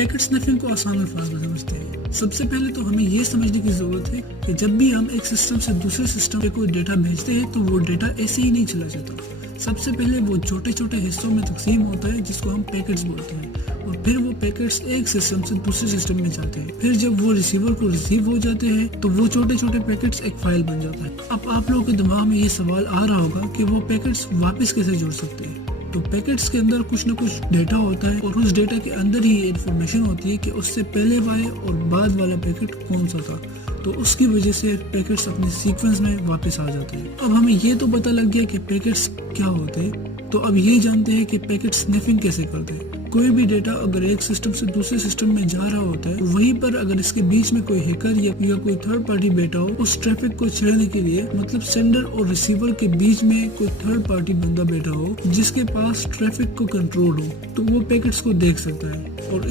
Packet سنیفنگ کو آسان الفاظ میں سمجھتے ہیں۔ سب سے پہلے تو ہمیں یہ سمجھنے کی ضرورت ہے کہ جب بھی ہم ایک سسٹم سے دوسرے سسٹم پہ کوئی ڈیٹا بھیجتے ہیں تو وہ ڈیٹا ایسے ہی نہیں چلا جاتا۔ سب سے پہلے وہ چھوٹے چھوٹے حصوں میں تقسیم ہوتا ہے جس کو ہم پیکٹس بولتے ہیں، اور پھر وہ پیکٹس ایک سسٹم سے دوسرے سسٹم میں جاتے ہیں۔ پھر جب وہ ریسیور کو ریسیو ہو جاتے ہیں تو وہ چھوٹے چھوٹے پیکٹس ایک فائل بن جاتا ہے۔ اب آپ لوگوں کے دماغ میں یہ سوال آ رہا ہوگا کہ وہ پیکٹس واپس کیسے جوڑ سکتے ہیں؟ تو پیکٹس کے اندر کچھ نہ کچھ ڈیٹا ہوتا ہے، اور اس ڈیٹا کے اندر ہی یہ انفارمیشن ہوتی ہے کہ اس سے پہلے والے اور بعد والا پیکٹ کون سا تھا، تو اس کی وجہ سے پیکٹس اپنے سیکوینس میں واپس آ جاتے ہیں۔ اب ہمیں یہ تو پتہ لگ گیا کہ پیکٹس کیا ہوتے ہیں، تو اب یہ جانتے ہیں کہ پیکٹ سنیفنگ کیسے کرتے ہیں۔ کوئی بھی ڈیٹا اگر ایک سسٹم سے دوسرے سسٹم میں جا رہا ہوتا ہے، وہیں پر اگر اس کے بیچ میں کوئی ہیکر یا کوئی تھرڈ پارٹی بیٹھا ہو، اس ٹریفک کو چھیڑنے کے لیے، مطلب سینڈر اور ریسیور کے بیچ میں کوئی تھرڈ پارٹی بندہ بیٹھا ہو جس کے پاس ٹریفک کو کنٹرول ہو، تو وہ پیکٹس کو دیکھ سکتا ہے اور اس